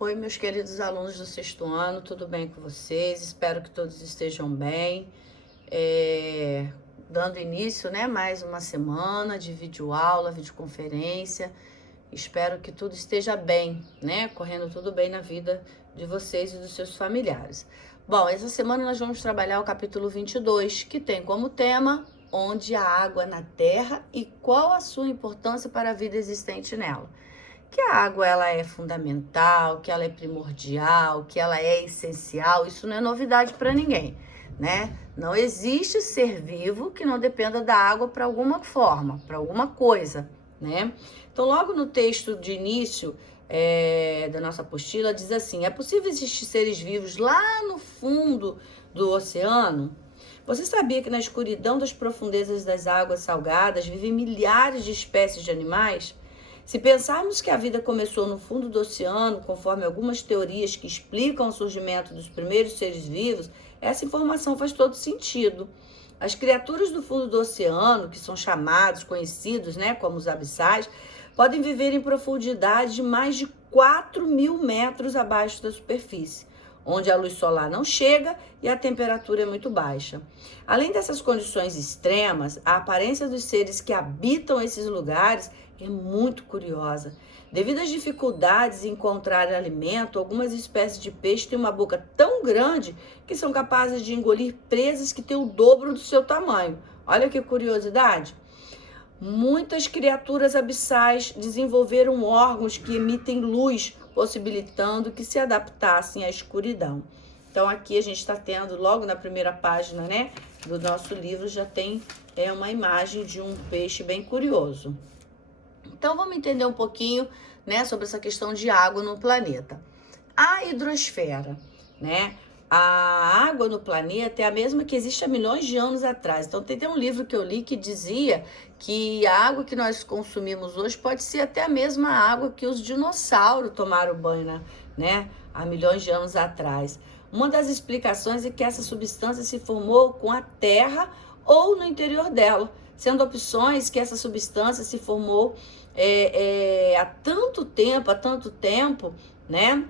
Oi, meus queridos alunos do sexto ano, tudo bem com vocês? Espero que todos estejam bem. Dando início, né, mais uma semana de videoaula, videoconferência. Espero que tudo esteja bem, né, correndo tudo bem na vida de vocês e dos seus familiares. Bom, essa semana nós vamos trabalhar o capítulo 22, que tem como tema onde a água na terra e qual a sua importância para a vida existente nela. Que a água ela é fundamental, que ela é primordial, que ela é essencial, isso não é novidade para ninguém, né? Não existe ser vivo que não dependa da água para alguma forma, para alguma coisa, né? Então, logo no texto de início da nossa apostila, diz assim: é possível existir seres vivos lá no fundo do oceano? Você sabia que na escuridão das profundezas das águas salgadas vivem milhares de espécies de animais? Se pensarmos que a vida começou no fundo do oceano, conforme algumas teorias que explicam o surgimento dos primeiros seres vivos, essa informação faz todo sentido. As criaturas do fundo do oceano, que são chamados, conhecidos, né, como os abissais, podem viver em profundidade de mais de 4.000 metros abaixo da superfície, onde a luz solar não chega e a temperatura é muito baixa. Além dessas condições extremas, a aparência dos seres que habitam esses lugares é muito curiosa. Devido às dificuldades em encontrar alimento, algumas espécies de peixe têm uma boca tão grande que são capazes de engolir presas que têm o dobro do seu tamanho. Olha que curiosidade! Muitas criaturas abissais desenvolveram órgãos que emitem luz, possibilitando que se adaptassem à escuridão. Então aqui a gente está tendo, logo na primeira página, né, do nosso livro, já tem uma imagem de um peixe bem curioso. Então vamos entender um pouquinho, né, sobre essa questão de água no planeta. A hidrosfera, né? A água no planeta é a mesma que existe há milhões de anos atrás. Então tem um livro que eu li que dizia que a água que nós consumimos hoje pode ser até a mesma água que os dinossauros tomaram banho, né, há milhões de anos atrás. Uma das explicações é que essa substância se formou com a terra ou no interior dela, sendo opções que essa substância se formou há tanto tempo, né?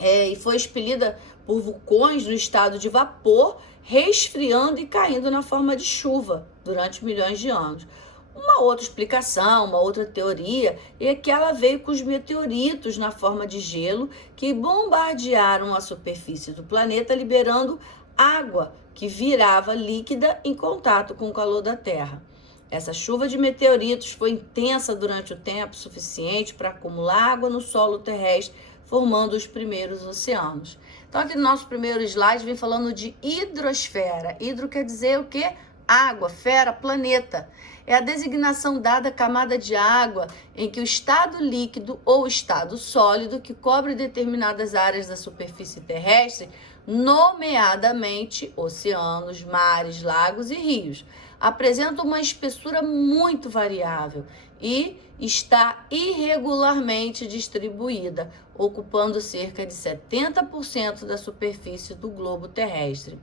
E foi expelida por vulcões no estado de vapor, resfriando e caindo na forma de chuva durante milhões de anos. Uma outra explicação, uma outra teoria, é que ela veio com os meteoritos na forma de gelo que bombardearam a superfície do planeta, liberando água que virava líquida em contato com o calor da Terra. Essa chuva de meteoritos foi intensa durante o tempo suficiente para acumular água no solo terrestre, formando os primeiros oceanos. Então aqui no nosso primeiro slide vem falando de hidrosfera. Hidro quer dizer o quê? Água, fera, planeta. É a designação dada à camada de água em que o estado líquido ou estado sólido que cobre determinadas áreas da superfície terrestre, nomeadamente oceanos, mares, lagos e rios, apresenta uma espessura muito variável e está irregularmente distribuída, ocupando cerca de 70% da superfície do globo terrestre.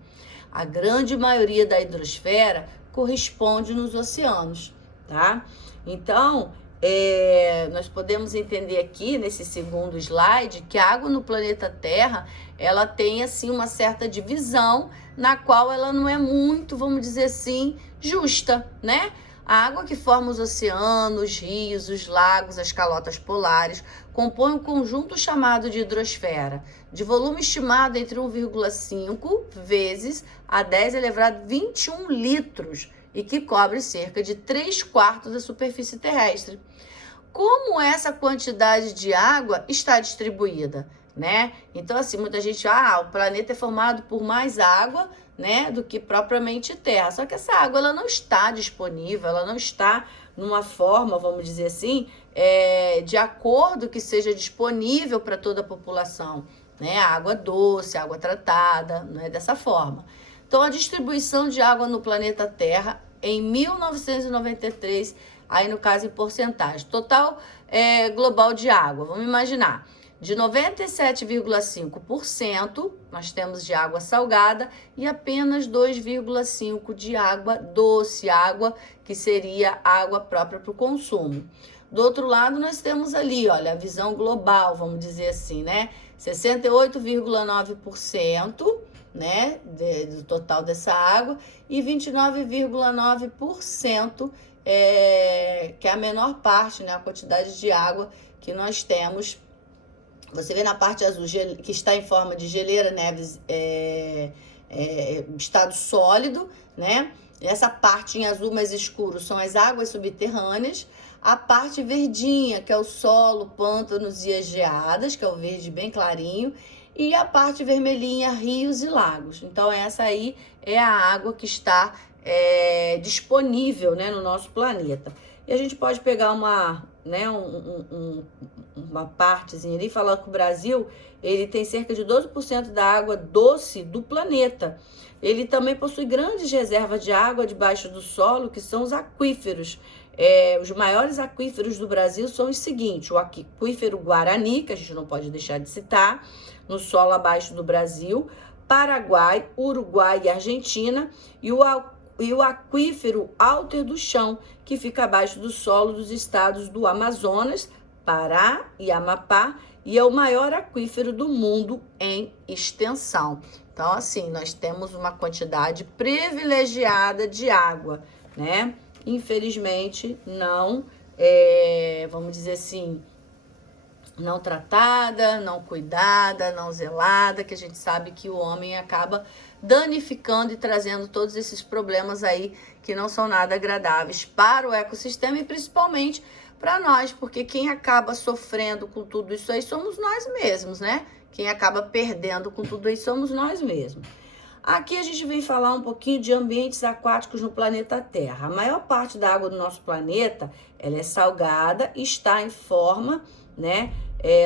A grande maioria da hidrosfera corresponde nos oceanos, tá? Então, nós podemos entender aqui, nesse segundo slide, que a água no planeta Terra, ela tem, assim, uma certa divisão, na qual ela não é muito, vamos dizer assim, justa, né? A água que forma os oceanos, os rios, os lagos, as calotas polares, compõe um conjunto chamado de hidrosfera, de volume estimado entre 1,5 vezes a 10 elevado a 21 litros, e que cobre cerca de 3/4 da superfície terrestre. Como essa quantidade de água está distribuída, né? Então, assim, muita gente, o planeta é formado por mais água, né, do que propriamente terra. Só que essa água, ela não está disponível, ela não está numa forma, vamos dizer assim, de acordo que seja disponível para toda a população, né? A água doce, a água tratada, não é dessa forma. Então, a distribuição de água no planeta Terra, em 1993, aí no caso em porcentagem, total global de água, vamos imaginar, de 97,5% nós temos de água salgada e apenas 2,5% de água doce, água que seria água própria para o consumo. Do outro lado, nós temos ali, olha, a visão global, vamos dizer assim, né? 68,9%, né, do total dessa água, e 29,9% que é a menor parte, né, a quantidade de água que nós temos. Você vê na parte azul, que está em forma de geleira, neves, estado sólido, né? Essa parte em azul mais escuro são as águas subterrâneas. A parte verdinha, que é o solo, pântanos e as geadas, que é o verde bem clarinho. E a parte vermelhinha, rios e lagos. Então, essa aí é a água que está disponível, né, no nosso planeta. E a gente pode pegar uma partezinha ali e falar que o Brasil ele tem cerca de 12% da água doce do planeta. Ele também possui grandes reservas de água debaixo do solo, que são os aquíferos. Os maiores aquíferos do Brasil são os seguintes: o aquífero Guarani, que a gente não pode deixar de citar, no solo abaixo do Brasil, Paraguai, Uruguai e Argentina, e o aquífero Alter do Chão, que fica abaixo do solo dos estados do Amazonas, Pará e Amapá, e é o maior aquífero do mundo em extensão. Então, assim, nós temos uma quantidade privilegiada de água, né? Infelizmente, não, vamos dizer assim, não tratada, não cuidada, não zelada, que a gente sabe que o homem acaba danificando e trazendo todos esses problemas aí que não são nada agradáveis para o ecossistema e principalmente para nós, porque quem acaba sofrendo com tudo isso aí somos nós mesmos, né? Quem acaba perdendo com tudo isso somos nós mesmos. Aqui a gente vem falar um pouquinho de ambientes aquáticos no planeta Terra. A maior parte da água do nosso planeta, ela é salgada e está em forma, né,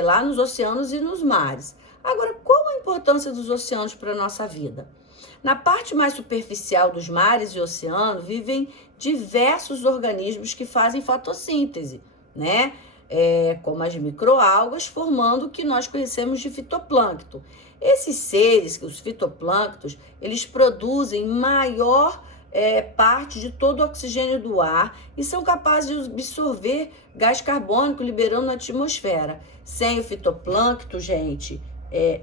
lá nos oceanos e nos mares. Agora, qual a importância dos oceanos para a nossa vida? Na parte mais superficial dos mares e oceanos vivem diversos organismos que fazem fotossíntese, né? Como as microalgas, formando o que nós conhecemos de fitoplâncton. Esses seres, os fitoplânctons, eles produzem maior parte de todo o oxigênio do ar e são capazes de absorver gás carbônico liberando na atmosfera. Sem o fitoplâncton, gente,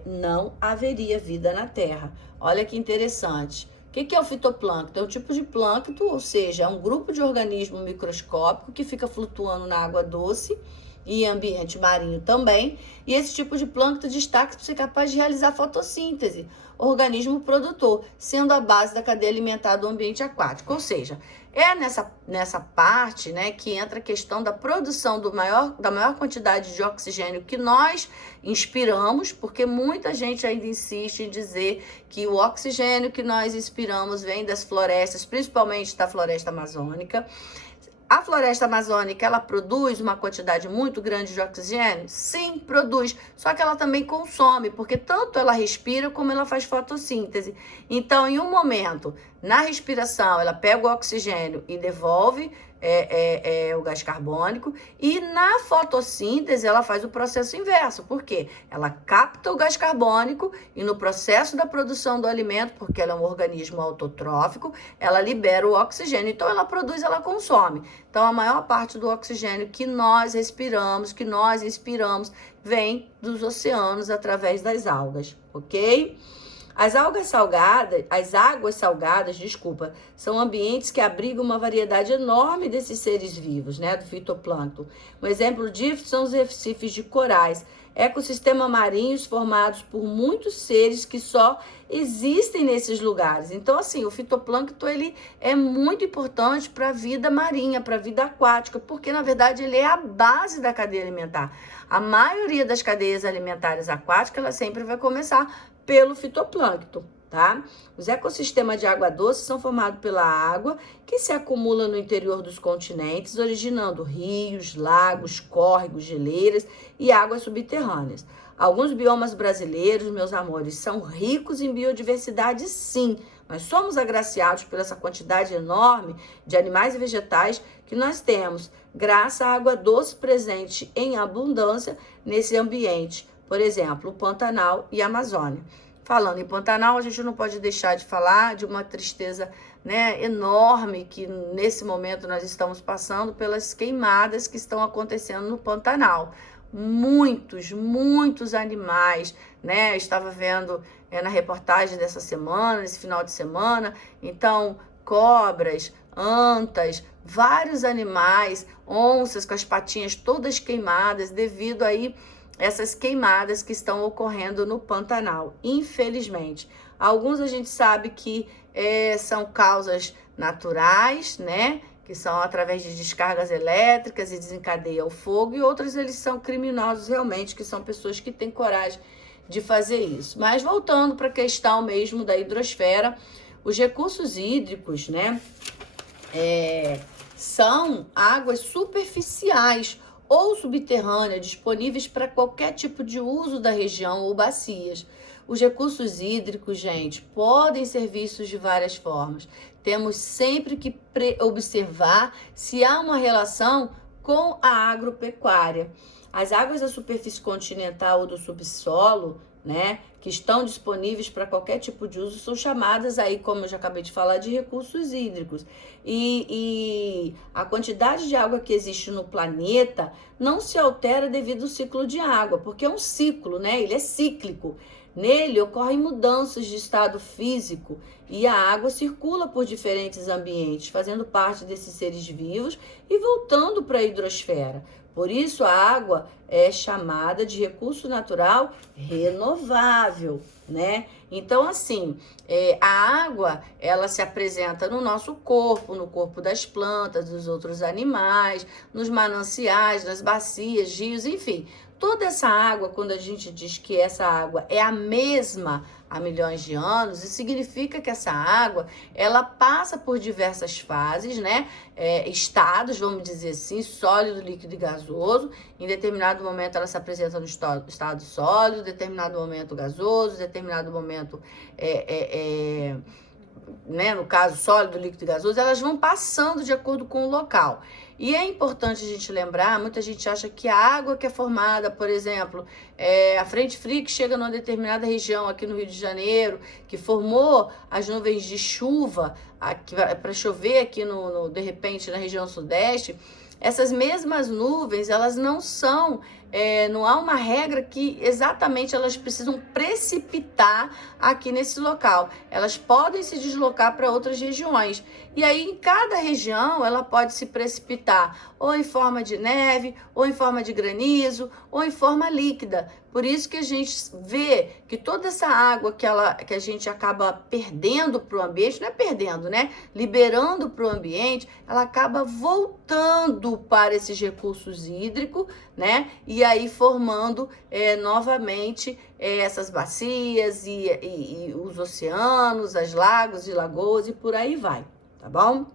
não haveria vida na Terra. Olha que interessante. O que é o fitoplâncton? É um tipo de plâncton, ou seja, é um grupo de organismo microscópico que fica flutuando na água doce e ambiente marinho também. E esse tipo de plâncton destaca-se por ser capaz de realizar fotossíntese, organismo produtor, sendo a base da cadeia alimentar do ambiente aquático. Ou seja, é nessa parte, né, que entra a questão da produção da maior quantidade de oxigênio que nós inspiramos, porque muita gente ainda insiste em dizer que o oxigênio que nós inspiramos vem das florestas, principalmente da floresta amazônica. A floresta amazônica, ela produz uma quantidade muito grande de oxigênio? Sim, produz. Só que ela também consome, porque tanto ela respira como ela faz fotossíntese. Então, em um momento, na respiração, ela pega o oxigênio e devolve o gás carbônico. E na fotossíntese, ela faz o processo inverso. Por quê? Ela capta o gás carbônico e no processo da produção do alimento, porque ela é um organismo autotrófico, ela libera o oxigênio. Então, ela produz, ela consome. Então, a maior parte do oxigênio que nós respiramos, que nós inspiramos, vem dos oceanos através das algas, ok? As águas salgadas, são ambientes que abrigam uma variedade enorme desses seres vivos, né, do fitoplâncton. Um exemplo disso são os recifes de corais, ecossistemas marinhos formados por muitos seres que só existem nesses lugares. Então, assim, o fitoplâncton ele é muito importante para a vida marinha, para a vida aquática, porque, na verdade, ele é a base da cadeia alimentar. A maioria das cadeias alimentares aquáticas, ela sempre vai começar pelo fitoplâncton, tá? Os ecossistemas de água doce são formados pela água que se acumula no interior dos continentes, originando rios, lagos, córregos, geleiras e águas subterrâneas. Alguns biomas brasileiros, meus amores, são ricos em biodiversidade, sim, mas somos agraciados por essa quantidade enorme de animais e vegetais que nós temos, graças à água doce presente em abundância nesse ambiente. Por exemplo, o Pantanal e a Amazônia. Falando em Pantanal, a gente não pode deixar de falar de uma tristeza, né, enorme que nesse momento nós estamos passando pelas queimadas que estão acontecendo no Pantanal. Muitos animais, né? Eu estava vendo na reportagem dessa semana, nesse final de semana, então cobras, antas, vários animais, onças com as patinhas todas queimadas devido aí essas queimadas que estão ocorrendo no Pantanal, infelizmente. Alguns a gente sabe que são causas naturais, né? Que são através de descargas elétricas e desencadeia o fogo, e outros eles são criminosos realmente, que são pessoas que têm coragem de fazer isso. Mas voltando para a questão mesmo da hidrosfera, os recursos hídricos, né? São águas superficiais ou subterrâneas disponíveis para qualquer tipo de uso da região ou bacias. Os recursos hídricos, gente, podem ser vistos de várias formas. Temos sempre que observar se há uma relação com a agropecuária. As águas da superfície continental ou do subsolo, né, que estão disponíveis para qualquer tipo de uso, são chamadas aí, como eu já acabei de falar, de recursos hídricos. E a quantidade de água que existe no planeta não se altera devido ao ciclo de água, porque é um ciclo, né? Ele é cíclico. Nele ocorrem mudanças de estado físico e a água circula por diferentes ambientes, fazendo parte desses seres vivos e voltando para a hidrosfera. Por isso, a água é chamada de recurso natural renovável, né? Então, assim, a água, ela se apresenta no nosso corpo, no corpo das plantas, dos outros animais, nos mananciais, nas bacias, rios, enfim. Toda essa água, quando a gente diz que essa água é a mesma há milhões de anos, isso significa que essa água, ela passa por diversas fases, né? Estados, vamos dizer assim, sólido, líquido e gasoso. Em determinado momento ela se apresenta no estado sólido, em determinado momento gasoso, em determinado momento né, no caso sólido, líquido e gasoso, elas vão passando de acordo com o local. E é importante a gente lembrar, muita gente acha que a água que é formada, por exemplo, a frente fria que chega numa determinada região aqui no Rio de Janeiro, que formou as nuvens de chuva para chover aqui de repente na região sudeste, essas mesmas nuvens, elas não são, não há uma regra que exatamente elas precisam precipitar aqui nesse local. Elas podem se deslocar para outras regiões. E aí, em cada região, ela pode se precipitar ou em forma de neve, ou em forma de granizo, ou em forma líquida. Por isso que a gente vê que toda essa água que a gente acaba perdendo para o ambiente, não é perdendo, né? Liberando para o ambiente, ela acaba voltando para esses recursos hídricos, né? E aí formando novamente essas bacias e os oceanos, as lagos e lagoas e por aí vai, tá bom?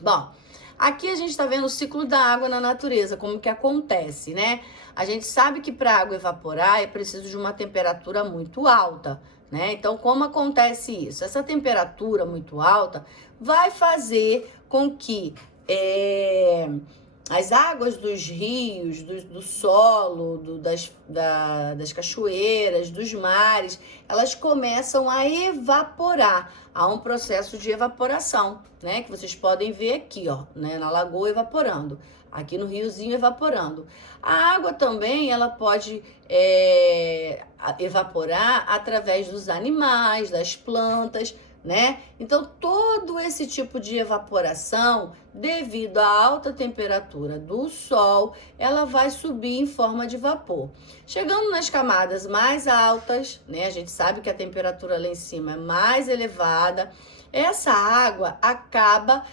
Bom, aqui a gente está vendo o ciclo da água na natureza, como que acontece, né? A gente sabe que para a água evaporar é preciso de uma temperatura muito alta, né? Então, como acontece isso? Essa temperatura muito alta vai fazer com que as águas dos rios, do solo, das cachoeiras, dos mares, elas começam a evaporar. Há um processo de evaporação, né? Que vocês podem ver aqui, ó, né? Na lagoa evaporando, aqui no riozinho evaporando. A água também, ela pode evaporar através dos animais, das plantas, né? Então, todo esse tipo de evaporação, devido à alta temperatura do sol, ela vai subir em forma de vapor. Chegando nas camadas mais altas, né? A gente sabe que a temperatura lá em cima é mais elevada. Essa água acaba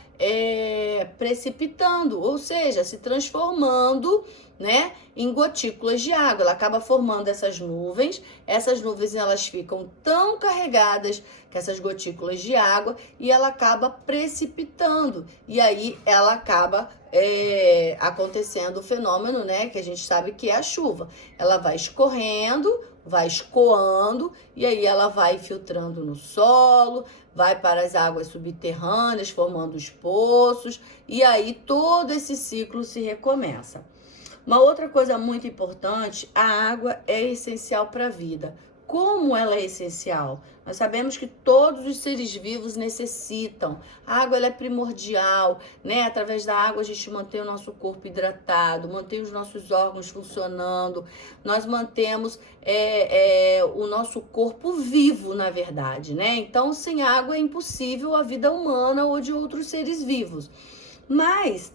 precipitando, ou seja, se transformando, né, em gotículas de água. Ela acaba formando essas nuvens elas ficam tão carregadas com essas gotículas de água e ela acaba precipitando. E aí ela acaba acontecendo o fenômeno, né, que a gente sabe que é a chuva. Ela vai escorrendo, vai escoando e aí ela vai filtrando no solo, vai para as águas subterrâneas, formando os poços, e aí todo esse ciclo se recomeça. Uma outra coisa muito importante, a água é essencial para a vida. como ela é essencial. Nós sabemos que todos os seres vivos necessitam. A água ela é primordial, né? Através da água a gente mantém o nosso corpo hidratado, mantém os nossos órgãos funcionando, nós mantemos o nosso corpo vivo, na verdade, né? Então, sem água é impossível a vida humana ou de outros seres vivos. Mas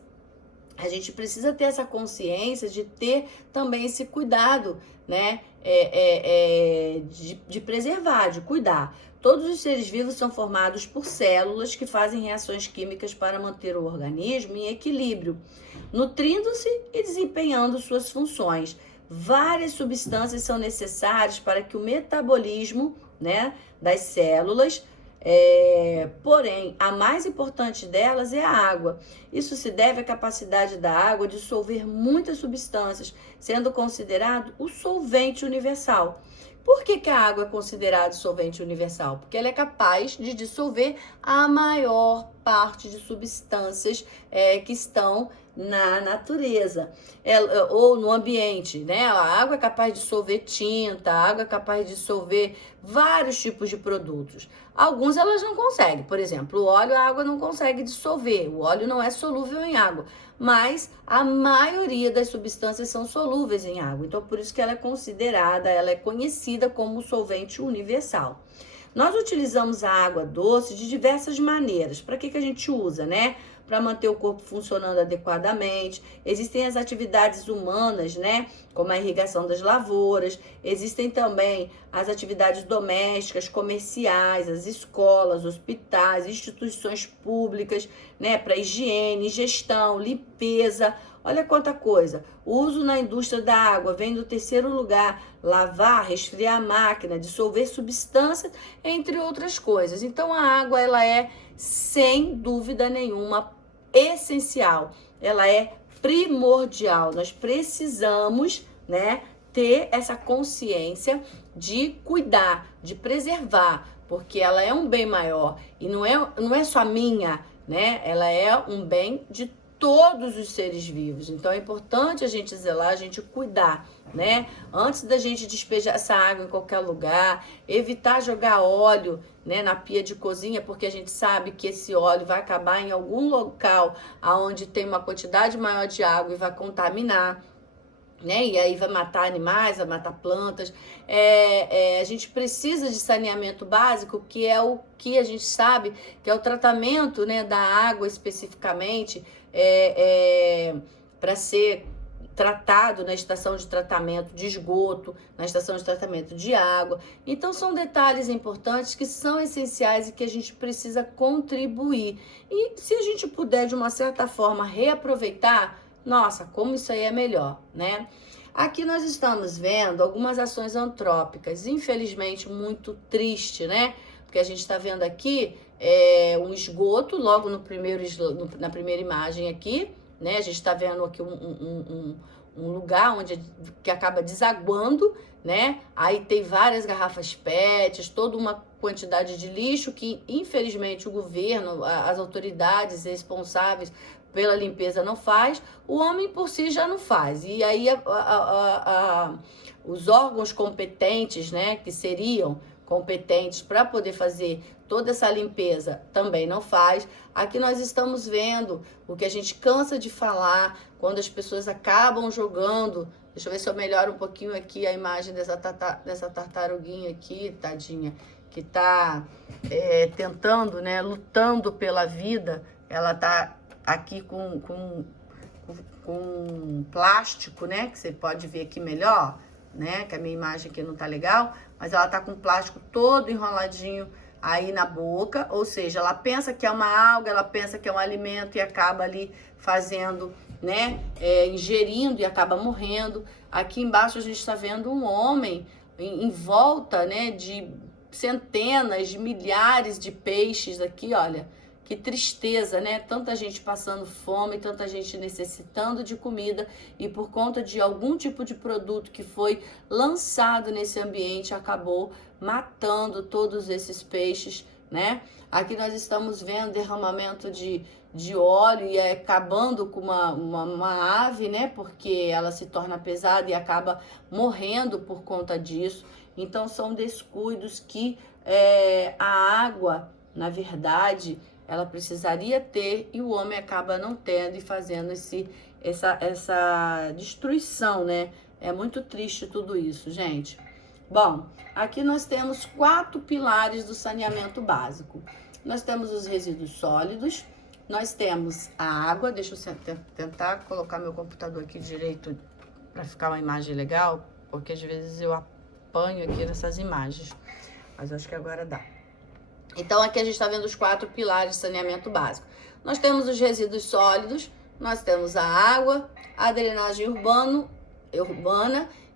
a gente precisa ter essa consciência de ter também esse cuidado, né? De preservar, de cuidar. Todos os seres vivos são formados por células que fazem reações químicas para manter o organismo em equilíbrio, nutrindo-se e desempenhando suas funções. Várias substâncias são necessárias para que o metabolismo, né, das células. Porém, a mais importante delas é a água. Isso se deve à capacidade da água de dissolver muitas substâncias, sendo considerado o solvente universal. Por que a água é considerada solvente universal? Porque ela é capaz de dissolver a maior parte de substâncias que estão na natureza ou no ambiente, né? A água é capaz de dissolver tinta, a água é capaz de dissolver vários tipos de produtos. Alguns elas não conseguem, por exemplo, o óleo a água não consegue dissolver, o óleo não é solúvel em água, mas a maioria das substâncias são solúveis em água, então por isso que ela é considerada, ela é conhecida como solvente universal. Nós utilizamos a água doce de diversas maneiras. Para que a gente usa, né? Para manter o corpo funcionando adequadamente. Existem as atividades humanas, né? Como a irrigação das lavouras. Existem também as atividades domésticas, comerciais, as escolas, hospitais, instituições públicas, né? Para higiene, gestão, limpeza. Olha quanta coisa. O uso na indústria da água vem do terceiro lugar. Lavar, resfriar a máquina, dissolver substâncias, entre outras coisas. Então, a água, ela é, sem dúvida nenhuma, essencial. Ela é primordial. Nós precisamos, né, ter essa consciência de cuidar, de preservar, porque ela é um bem maior. E não é só minha, né? Ela é um bem de todos os seres vivos. Então é importante a gente zelar, a gente cuidar, né? Antes da gente despejar essa água em qualquer lugar, evitar jogar óleo, né, na pia de cozinha, porque a gente sabe que esse óleo vai acabar em algum local onde tem uma quantidade maior de água e vai contaminar, né? E aí vai matar animais, vai matar plantas. A gente precisa de saneamento básico, que é o que a gente sabe, que é o tratamento, né, da água especificamente, para ser tratado na estação de tratamento de esgoto, na estação de tratamento de água. Então são detalhes importantes que são essenciais e que a gente precisa contribuir. E se a gente puder, de uma certa forma, reaproveitar, nossa, como isso aí é melhor, né? Aqui nós estamos vendo algumas ações antrópicas, infelizmente muito triste, né? Porque a gente está vendo aqui um esgoto, logo na primeira imagem aqui, né? A gente está vendo aqui um lugar que acaba desaguando, né? Aí tem várias garrafas PETs, toda uma quantidade de lixo que, infelizmente, o governo, as autoridades responsáveis pela limpeza não faz, o homem por si já não faz. E aí os órgãos competentes, né, que seriam competentes para poder fazer toda essa limpeza, também não faz. Aqui nós estamos vendo o que a gente cansa de falar, quando as pessoas acabam jogando. Deixa eu ver se eu melhoro um pouquinho aqui a imagem dessa tartaruguinha aqui, tadinha, que está tentando, né, lutando pela vida. Ela está aqui com plástico, né, que você pode ver aqui melhor, né, que a minha imagem aqui não tá legal, mas ela tá com plástico todo enroladinho aí na boca, ou seja, ela pensa que é uma alga, ela pensa que é um alimento e acaba ali fazendo, né, ingerindo e acaba morrendo. Aqui embaixo a gente está vendo um homem em volta, né, de centenas, de milhares de peixes aqui, olha. Que tristeza, né? Tanta gente passando fome, tanta gente necessitando de comida e por conta de algum tipo de produto que foi lançado nesse ambiente acabou matando todos esses peixes, né? Aqui nós estamos vendo derramamento de óleo e acabando com uma ave, né? Porque ela se torna pesada e acaba morrendo por conta disso. Então, são descuidos que a água, na verdade, ela precisaria ter e o homem acaba não tendo e fazendo essa destruição, né? É muito triste tudo isso, gente. Bom, aqui nós temos 4 pilares do saneamento básico. Nós temos os resíduos sólidos, nós temos a água. Deixa eu tentar colocar meu computador aqui direito para ficar uma imagem legal, porque às vezes eu apanho aqui nessas imagens, mas acho que agora dá. Então, aqui a gente está vendo os 4 pilares de saneamento básico. Nós temos os resíduos sólidos, nós temos a água, a drenagem urbana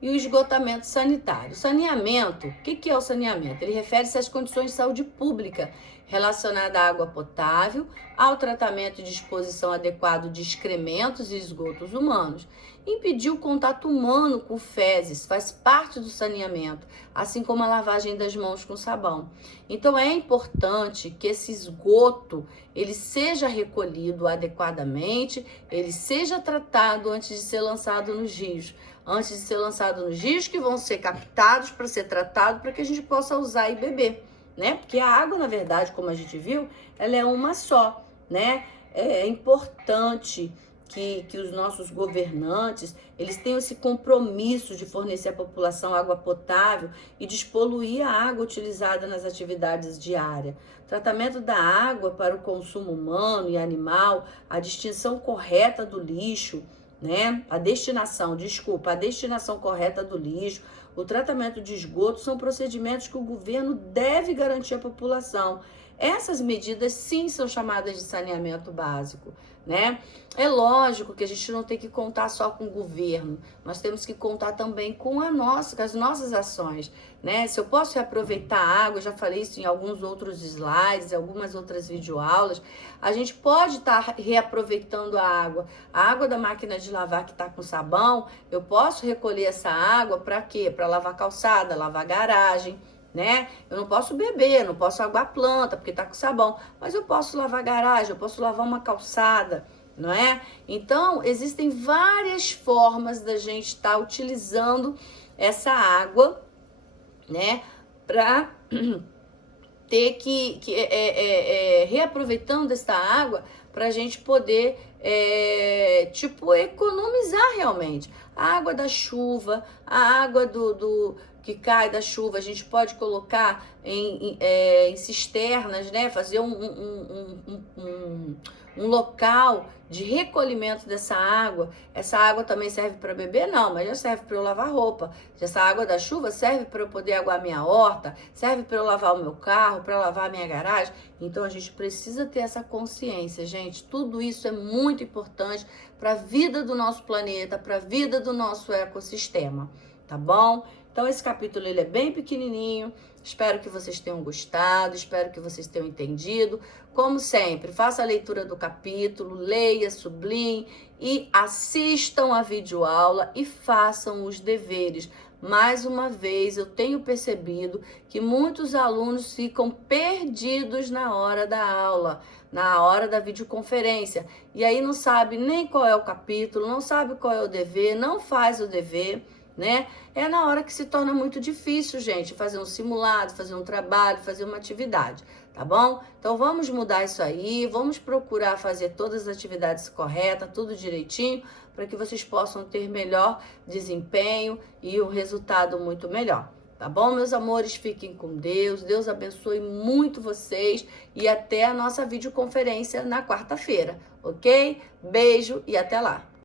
e o esgotamento sanitário. Saneamento, o que é o saneamento? Ele refere-se às condições de saúde pública relacionada à água potável, ao tratamento e disposição adequado de excrementos e esgotos humanos. Impedir o contato humano com fezes faz parte do saneamento, assim como a lavagem das mãos com sabão. Então é importante que esse esgoto ele seja recolhido adequadamente, ele seja tratado antes de ser lançado nos rios. Antes de ser lançado nos rios, que vão ser captados para ser tratado, para que a gente possa usar e beber, né? Porque a água, na verdade, como a gente viu, ela é uma só, né? É importante que os nossos governantes, eles tenham esse compromisso de fornecer à população água potável e despoluir a água utilizada nas atividades diárias. Tratamento da água para o consumo humano e animal, a distinção correta do lixo, né? A destinação correta do lixo, o tratamento de esgoto são procedimentos que o governo deve garantir à população. Essas medidas, sim, são chamadas de saneamento básico, né? É lógico que a gente não tem que contar só com o governo, nós temos que contar também com as nossas ações, né? Se eu posso reaproveitar a água, eu já falei isso em alguns outros slides, algumas outras videoaulas, a gente pode estar reaproveitando a água da máquina de lavar que está com sabão, eu posso recolher essa água para quê? Para lavar calçada, lavar garagem, né? Eu não posso beber, não posso aguar a planta porque tá com sabão, mas eu posso lavar garagem, eu posso lavar uma calçada, não é? Então, existem várias formas da gente estar utilizando essa água, né? Para ter reaproveitando essa água para a gente poder economizar realmente. A água da chuva, a água que cai da chuva, a gente pode colocar em cisternas, né? Fazer um local de recolhimento dessa água. Essa água também serve para beber? Não, mas já serve para eu lavar roupa. Essa água da chuva serve para eu poder aguar minha horta, serve para eu lavar o meu carro, para lavar a minha garagem. Então a gente precisa ter essa consciência, gente. Tudo isso é muito importante para a vida do nosso planeta, para a vida do nosso ecossistema, tá bom? Então esse capítulo ele é bem pequenininho, espero que vocês tenham gostado, espero que vocês tenham entendido. Como sempre, faça a leitura do capítulo, leia, sublinhe e assistam a videoaula e façam os deveres. Mais uma vez, eu tenho percebido que muitos alunos ficam perdidos na hora da aula, na hora da videoconferência, e aí não sabe nem qual é o capítulo, não sabe qual é o dever, não faz o dever, né? É na hora que se torna muito difícil, gente, fazer um simulado, fazer um trabalho, fazer uma atividade, tá bom? Então vamos mudar isso aí, vamos procurar fazer todas as atividades corretas, tudo direitinho, para que vocês possam ter melhor desempenho e um resultado muito melhor. Tá bom, meus amores? Fiquem com Deus. Deus abençoe muito vocês e até a nossa videoconferência na quarta-feira, ok? Beijo e até lá!